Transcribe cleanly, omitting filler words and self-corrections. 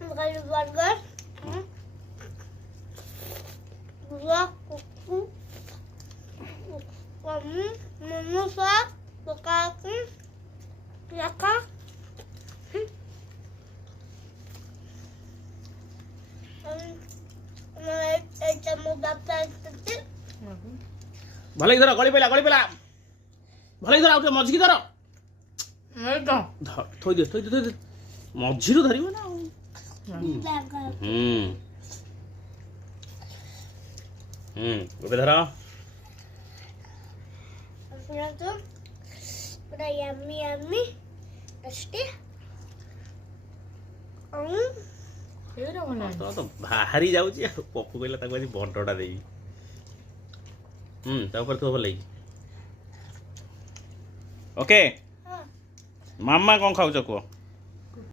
burger मनुष्य रखा भले धर गली पेला भले धर आउटे मझी धर थोई दे मझी धरिबो ना गोटे धर पूरा यम्मी यम्मी टेस्टी तो बाहरी जाऊची पप्पू कहला ताको आज बंटटा देई तापर तो भल ओके मामा कौन खाऊ कह